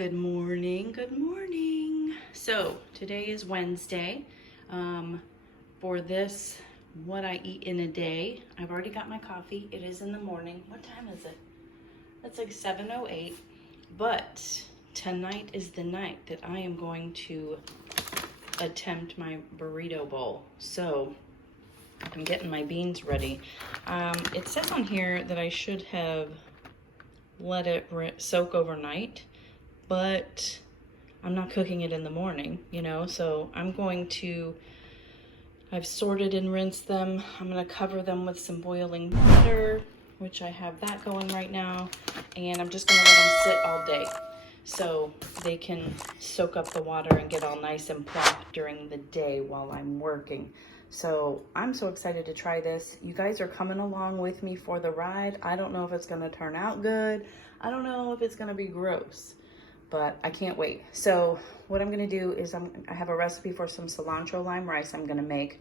Good morning, good morning. So today is Wednesday. For this, what I eat in a day, I've already got my coffee. It is in the morning. What time is it? It's like 7:08. But tonight is the night that I am going to attempt my burrito bowl. So I'm getting my beans ready. It says on here that I should have let it soak overnight, but I'm not cooking it in the morning, so I've sorted and rinsed them. I'm gonna cover them with some boiling water, which I have that going right now, and I'm just gonna let them sit all day so they can soak up the water and get all nice and plump during the day while I'm working. So I'm so excited to try this. You guys are coming along with me for the ride. I don't know if it's gonna turn out good. I don't know if it's gonna be gross, but I can't wait. So what I'm gonna do is I have a recipe for some cilantro lime rice I'm gonna make.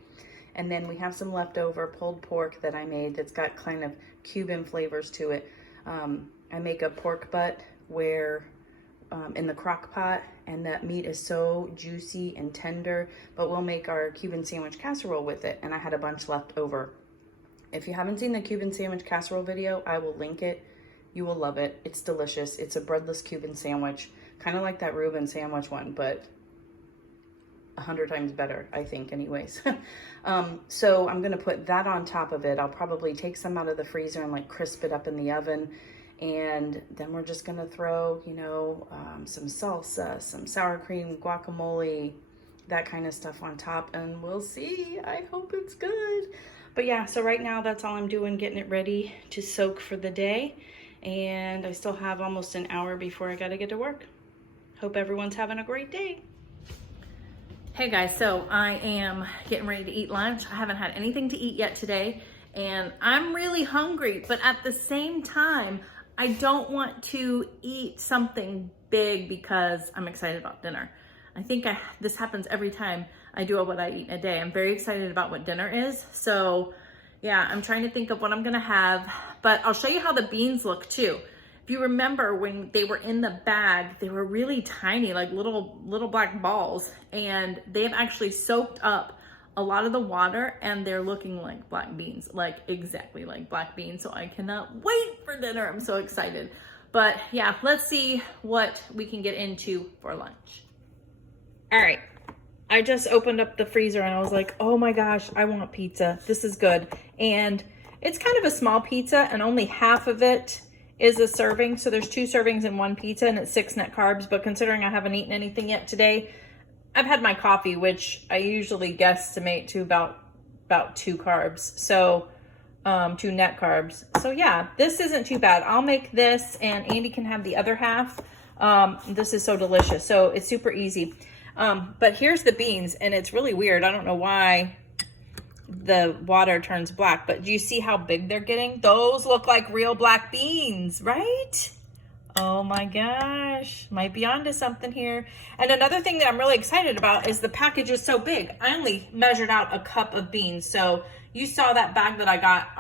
And then we have some leftover pulled pork that I made that's got kind of Cuban flavors to it. I make a pork butt where in the crock pot, and that meat is so juicy and tender, but we'll make our Cuban sandwich casserole with it. And I had a bunch left over. If you haven't seen the Cuban sandwich casserole video, I will link it. You will love it. It's delicious. It's a breadless Cuban sandwich, kind of like that Reuben sandwich one, but 100 times better, I think, anyways. So I'm gonna put that on top of it. I'll probably take some out of the freezer and crisp it up in the oven. And then we're just gonna throw, some salsa, some sour cream, guacamole, that kind of stuff on top, and we'll see. I hope it's good. But yeah, so right now that's all I'm doing, getting it ready to soak for the day. And I still have almost an hour before I gotta get to work. Hope everyone's having a great day. Hey guys, so I am getting ready to eat lunch. I haven't had anything to eat yet today, and I'm really hungry, but at the same time, I don't want to eat something big because I'm excited about dinner. I think this happens every time I do what I eat in a day. I'm very excited about what dinner is. So yeah, I'm trying to think of what I'm gonna have, but I'll show you how the beans look too. If you remember when they were in the bag, they were really tiny, like little black balls, and they've actually soaked up a lot of the water, and they're looking like black beans, like exactly like black beans. So I cannot wait for dinner. I'm so excited. But yeah, let's see what we can get into for lunch. All right, I just opened up the freezer and I was like, oh my gosh, I want pizza. This is good. And it's kind of a small pizza, and only half of it is a serving. So there's 2 servings in one pizza, and it's 6 net carbs. But considering I haven't eaten anything yet today, I've had my coffee, which I usually guesstimate to about 2 carbs. So 2 net carbs. So yeah, this isn't too bad. I'll make this and Andy can have the other half. This is so delicious. So it's super easy. But here's the beans, and it's really weird. I don't know why the water turns black, but do you see how big they're getting? Those look like real black beans, right? Oh my gosh, might be onto something here. And another thing that I'm really excited about is the package is so big. I only measured out a cup of beans. So you saw that bag that I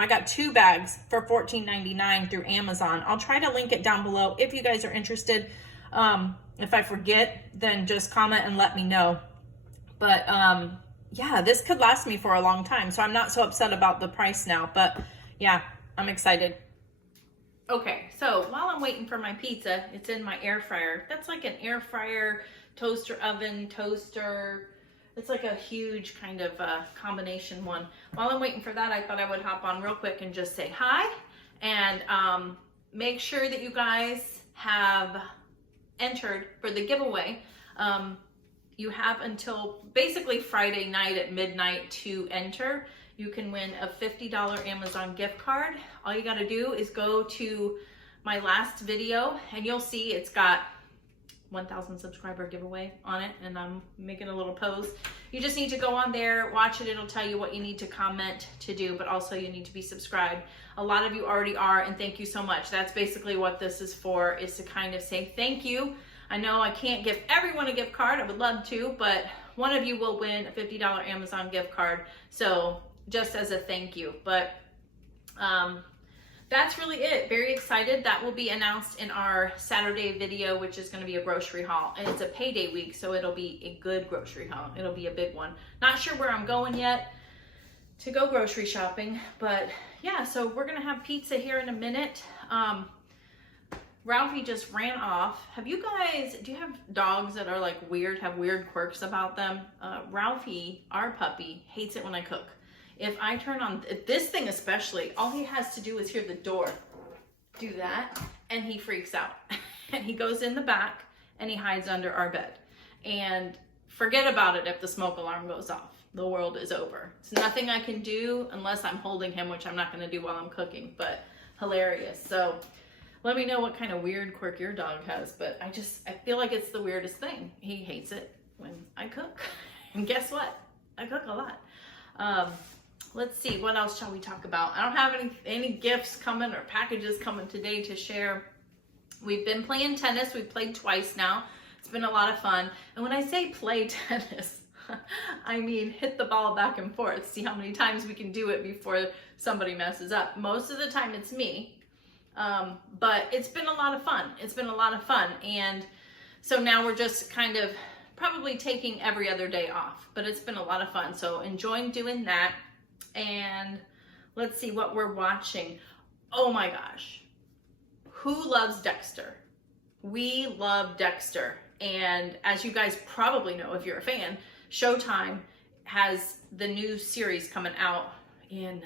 got 2 bags for $14.99 through Amazon. I'll try to link it down below if you guys are interested. If I forget, then just comment and let me know. But yeah, this could last me for a long time. So I'm not so upset about the price now, but yeah, I'm excited. Okay, so while I'm waiting for my pizza, it's in my air fryer. That's like an air fryer, toaster oven, toaster. It's like a huge kind of combination one. While I'm waiting for that, I thought I would hop on real quick and just say hi. And make sure that you guys have entered for the giveaway. You have until basically Friday night at midnight to enter. You can win a $50 Amazon gift card. All you gotta do is go to my last video, and you'll see it's got 1,000 subscriber giveaway on it, and I'm making a little pose. You just need to go on there, watch it. It'll tell you what you need to comment to do, but also you need to be subscribed. A lot of you already are, and thank you so much. That's basically what this is for, is to kind of say thank you. I know I can't give everyone a gift card. I would love to, but one of you will win a $50 Amazon gift card. So just as a thank you. But that's really it. Very excited. That will be announced in our Saturday video, which is going to be a grocery haul. And it's a payday week, so it'll be a good grocery haul. It'll be a big one. Not sure where I'm going yet to go grocery shopping, but yeah, so we're going to have pizza here in a minute. Ralphie just ran off. Do you have dogs that are like weird, have weird quirks about them? Ralphie, our puppy, hates it when I cook. If I turn on, this thing especially, all he has to do is hear the door do that, and he freaks out. And he goes in the back, and he hides under our bed. And forget about it if the smoke alarm goes off. The world is over. It's nothing I can do unless I'm holding him, which I'm not going to do while I'm cooking, but hilarious. So let me know what kind of weird quirk your dog has, but I feel like it's the weirdest thing. He hates it when I cook. And guess what? I cook a lot. Let's see, what else shall we talk about? I don't have any gifts coming or packages coming today to share. We've been playing tennis. We've played twice now. It's been a lot of fun. And when I say play tennis, I mean hit the ball back and forth. See how many times we can do it before somebody messes up. Most of the time it's me. But it's been a lot of fun. It's been a lot of fun. And so now we're just kind of probably taking every other day off. But it's been a lot of fun. So enjoying doing that. And let's see what we're watching. Oh my gosh. Who loves Dexter? We love Dexter. And as you guys probably know, if you're a fan, Showtime has the new series coming out in,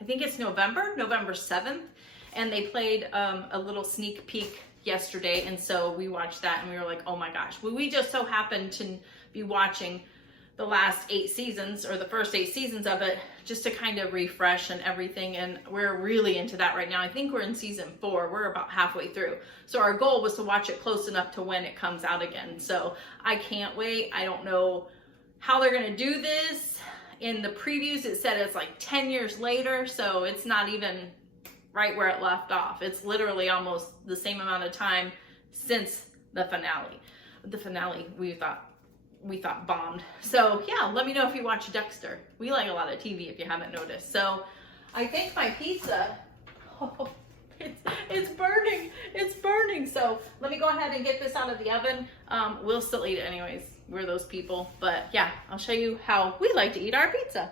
I think it's November 7th. And they played a little sneak peek yesterday. And so we watched that and we were like, oh my gosh. Well, we just so happened to be watching the last 8 seasons, or the first 8 seasons of it, just to kind of refresh and everything. And we're really into that right now. I think we're in season 4. We're about halfway through. So our goal was to watch it close enough to when it comes out again. So I can't wait. I don't know how they're going to do this. In the previews, it said it's like 10 years later. So it's not even right where it left off. It's literally almost the same amount of time since the finale. The finale, we thought bombed. So yeah, let me know if you watch Dexter. We like a lot of TV if you haven't noticed. So I think my pizza, oh, it's burning. It's burning. So let me go ahead and get this out of the oven. We'll still eat it anyways. We're those people. But yeah, I'll show you how we like to eat our pizza.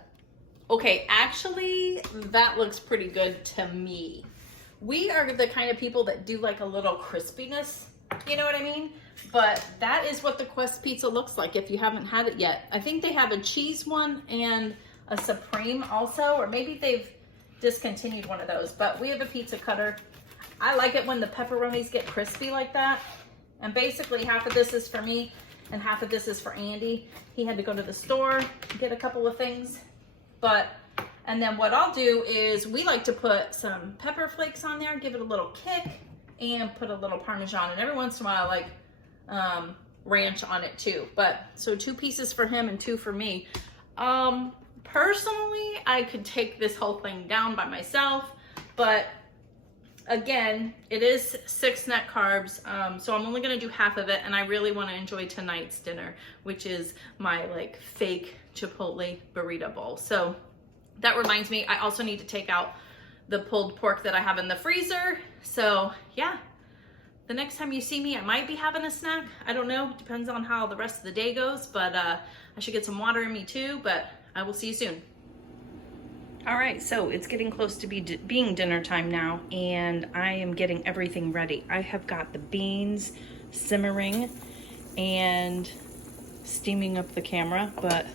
Okay, actually, that looks pretty good to me. We are the kind of people that do like a little crispiness, you know what I mean? But that is what the Quest pizza looks like if you haven't had it yet. I think they have a cheese one and a Supreme also, or maybe they've discontinued one of those. But we have a pizza cutter. I like it when the pepperonis get crispy like that. And basically half of this is for me and half of this is for Andy. He had to go to the store, get a couple of things. And then what I'll do is we like to put some pepper flakes on there, give it a little kick, and put a little Parmesan. And every once in a while, like ranch on it too. But so 2 pieces for him and 2 for me. Personally, I could take this whole thing down by myself, but again, it is 6 net carbs. So I'm only gonna do half of it, and I really wanna enjoy tonight's dinner, which is my like fake Chipotle burrito bowl. So that reminds me, I also need to take out the pulled pork that I have in the freezer. So yeah, the next time you see me, I might be having a snack. I don't know, it depends on how the rest of the day goes, but I should get some water in me too, but I will see you soon. All right, so it's getting close to being dinner time now, and I am getting everything ready. I have got the beans simmering and steaming up the camera, but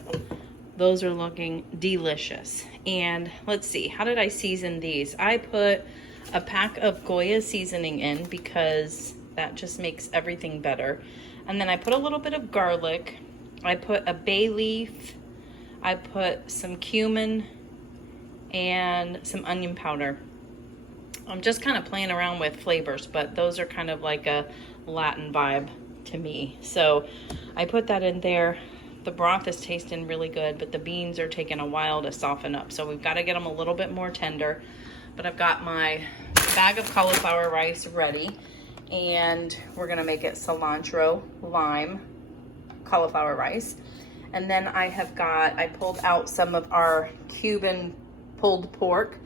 those are looking delicious. And let's see, how did I season these? I put a pack of Goya seasoning in because that just makes everything better. And then I put a little bit of garlic. I put a bay leaf. I put some cumin and some onion powder. I'm just kind of playing around with flavors, but those are kind of like a Latin vibe to me. So I put that in there. The broth is tasting really good, but the beans are taking a while to soften up. So we've got to get them a little bit more tender. But I've got my bag of cauliflower rice ready, and we're gonna make it cilantro, lime, cauliflower rice. And then I pulled out some of our Cuban pulled pork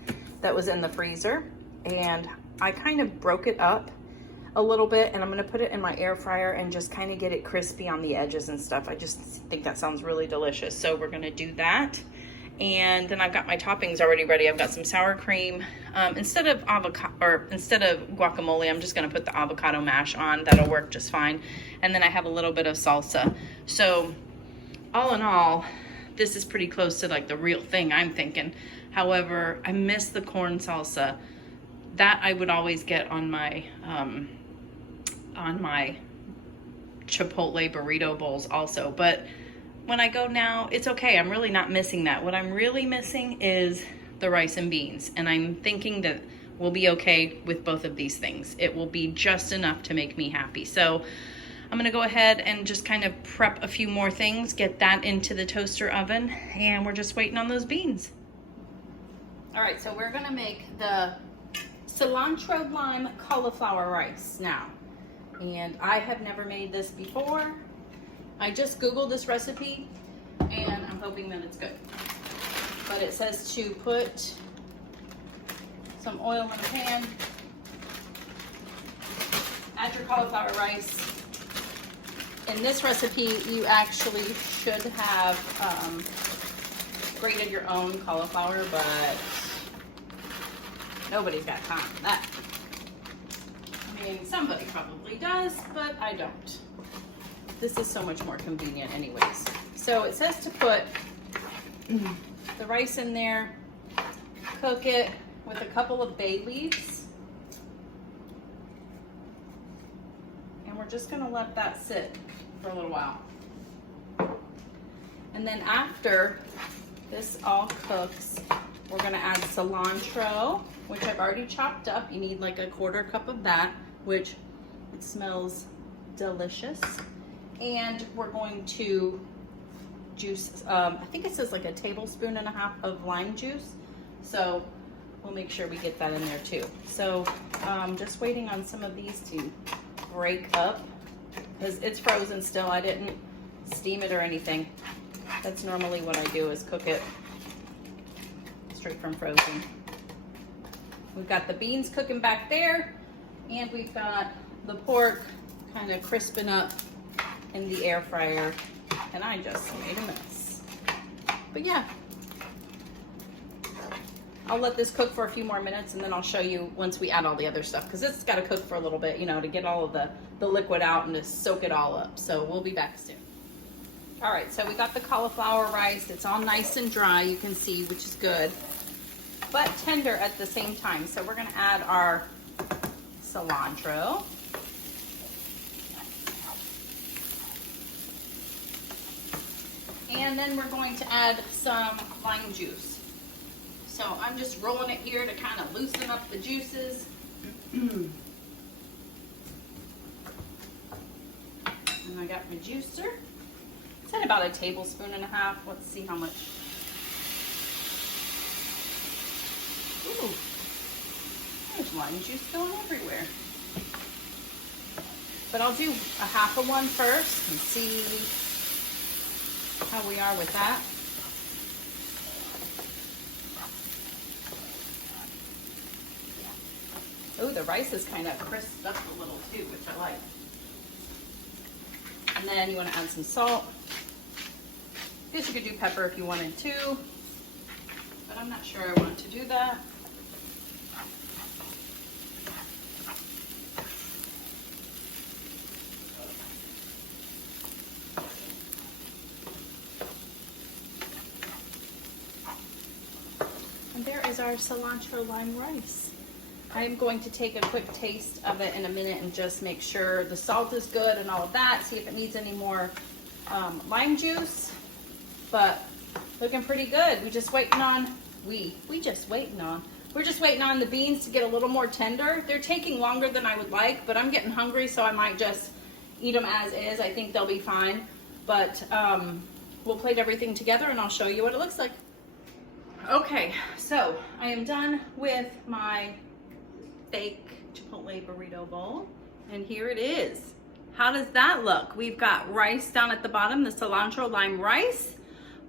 that was in the freezer. and I kind of broke it up a little bit, and I'm gonna put it in my air fryer and just kind of get it crispy on the edges and stuff. I just think that sounds really delicious. So we're gonna do that. And then I've got my toppings already ready. I've got some sour cream. Instead of guacamole, I'm just gonna put the avocado mash on. That'll work just fine. And then I have a little bit of salsa. So all in all, this is pretty close to like the real thing, I'm thinking. However, I miss the corn salsa. That I would always get on my Chipotle burrito bowls also. But when I go now, it's okay. I'm really not missing that. What I'm really missing is the rice and beans. And I'm thinking that we'll be okay with both of these things. It will be just enough to make me happy. So I'm gonna go ahead and just kind of prep a few more things, get that into the toaster oven, and we're just waiting on those beans. All right, so we're gonna make the cilantro lime cauliflower rice now. And I have never made this before. I just Googled this recipe and I'm hoping that it's good. But it says to put some oil in a pan, add your cauliflower rice. In this recipe, you actually should have grated your own cauliflower, but nobody's got time for that. I mean, somebody probably does, but I don't. This is so much more convenient anyways. So it says to put the rice in there, cook it with a couple of bay leaves, and we're just gonna let that sit for a little while. And then after this all cooks, we're gonna add cilantro, which I've already chopped up. You need like a 1/4 cup of that, which it smells delicious. And we're going to juice, I think it says like 1.5 tablespoons of lime juice. So we'll make sure we get that in there too. So just waiting on some of these to break up because it's frozen still. I didn't steam it or anything. That's normally what I do, is cook it straight from frozen. We've got the beans cooking back there, and we've got the pork kind of crisping up in the air fryer, and I just made a mess. But yeah, I'll let this cook for a few more minutes, and then I'll show you once we add all the other stuff, because it's got to cook for a little bit, you know, to get all of the liquid out and to soak it all up. So we'll be back soon. All right, so we got the cauliflower rice. It's all nice and dry, you can see, which is good, but tender at the same time. So we're gonna add our cilantro. And then we're going to add some lime juice. So I'm just rolling it here to kind of loosen up the juices. And I got my juicer. It's at about 1.5 tablespoons. Let's see how much. Ooh, there's lime juice going everywhere. But I'll do 1/2 of one first and see how we are with that. Oh, the rice is kind of crisped up a little too, which I like. And then you want to add some salt. I guess you could do pepper if you wanted to, but I'm not sure I want to do that. And there is our cilantro lime rice. I'm going to take a quick taste of it in a minute and just make sure the salt is good and all of that, see if it needs any more lime juice. But looking pretty good. We're just waiting on the beans to get a little more tender. They're taking longer than I would like, but I'm getting hungry, so I might just eat them as is. I think they'll be fine. But we'll plate everything together and I'll show you what it looks like. Okay, so I am done with my fake Chipotle burrito bowl, and here it is. How does that look? We've got rice down at the bottom, the cilantro lime rice.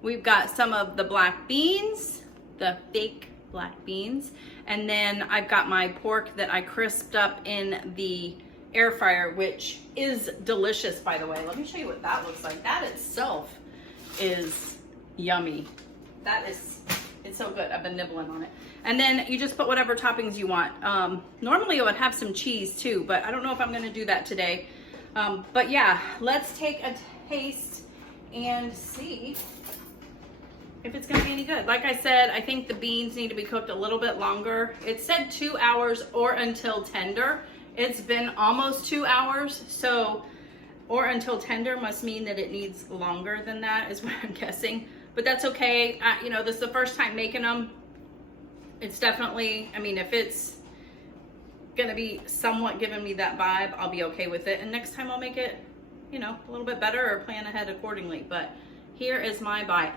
We've got some of the black beans, the fake black beans. And then I've got my pork that I crisped up in the air fryer, which is delicious, by the way. Let me show you what that looks like. That itself is yummy. It's so good. I've been nibbling on it. And then you just put whatever toppings you want. Normally I would have some cheese too, but I don't know if I'm gonna do that today. But yeah, let's take a taste and see if it's gonna be any good. Like I said, I think the beans need to be cooked a little bit longer. It said 2 hours or until tender. It's been almost 2 hours, so, or until tender must mean that it needs longer than that is what I'm guessing. But that's okay. You know, this is the first time making them. It's definitely, I mean, if it's gonna be somewhat giving me that vibe, I'll be okay with it. And next time I'll make it, you know, a little bit better or plan ahead accordingly. But here is my bite.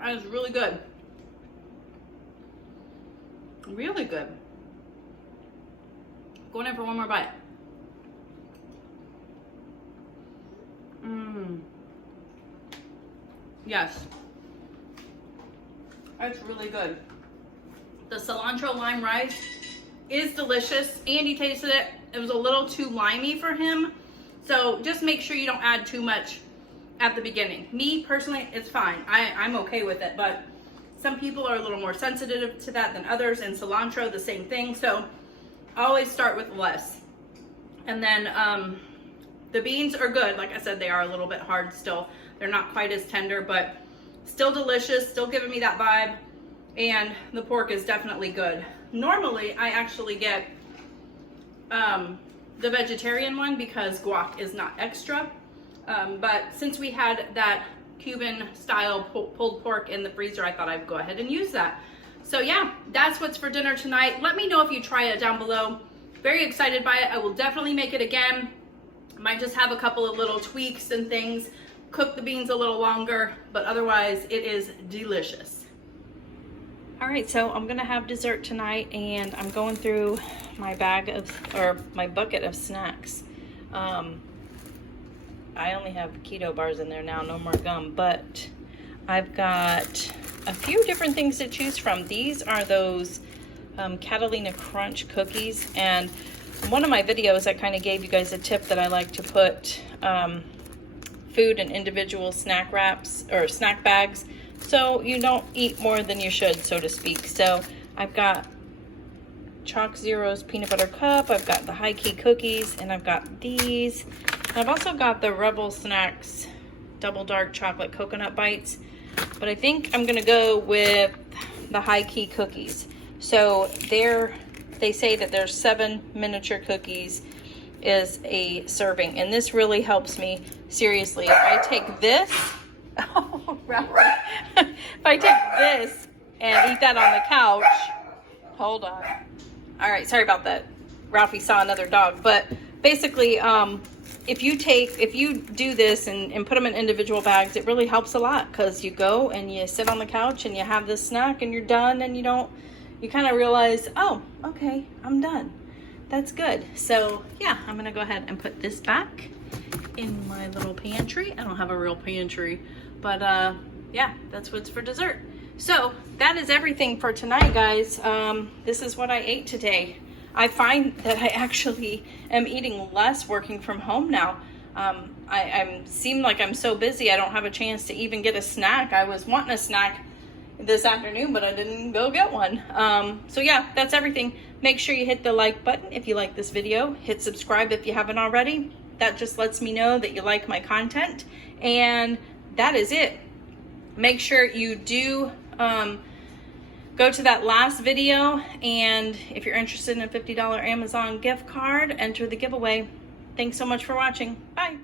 That is really good. Really good. Going in for one more bite. Yes. That's really good. The cilantro lime rice is delicious. Andy tasted it. It was a little too limey for him. So just make sure you don't add too much at the beginning. Me personally, it's fine. I'm okay with it, but some people are a little more sensitive to that than others, and cilantro, the same thing. So always start with less. And then the beans are good. Like I said, they are a little bit hard still. They're not quite as tender, but still delicious, still giving me that vibe. And the pork is definitely good. Normally, I actually get the vegetarian one because guac is not extra. But since we had that Cuban style pulled pork in the freezer, I thought I'd go ahead and use that. So yeah, that's what's for dinner tonight. Let me know if you try it down below. Very excited by it. I will definitely make it again. Might just have a couple of little tweaks and things. Cook the beans a little longer, but otherwise it is delicious. All right, so I'm gonna have dessert tonight, and I'm going through my my bucket of snacks. I only have keto bars in there now, no more gum, but I've got a few different things to choose from. These are those Catalina Crunch cookies, and in one of my videos I kind of gave you guys a tip that I like to put food in individual snack wraps or snack bags so you don't eat more than you should, so to speak. So I've got Chalk Zero's peanut butter cup, I've got the high key cookies, and I've got these. I've also got the Rebel Snacks double dark chocolate coconut bites, but I think I'm gonna go with the high key cookies. So they say that there's 7 miniature cookies is a serving, and this really helps me seriously. If I take this, oh, Ralph. If I take this and eat that on the couch, hold on. All right, sorry about that. Ralphie saw another dog, but basically, if you do this and put them in individual bags, it really helps a lot, because you go and you sit on the couch and you have this snack and you're done, and you kind of realize, oh, okay, I'm done. That's good. So yeah, I'm gonna go ahead and put this back in my little pantry. I don't have a real pantry, but yeah, that's what's for dessert. So that is everything for tonight, guys. This is what I ate today. I find that I actually am eating less working from home now. I seem like I'm so busy I don't have a chance to even get a snack. I was wanting a snack this afternoon, but I didn't go get one. So yeah, that's everything. Make sure you hit the like button if you like this video. Hit subscribe if you haven't already. That just lets me know that you like my content. And that is it. Make sure you do go to that last video, and if you're interested in a $50 Amazon gift card, enter the giveaway. Thanks so much for watching. Bye.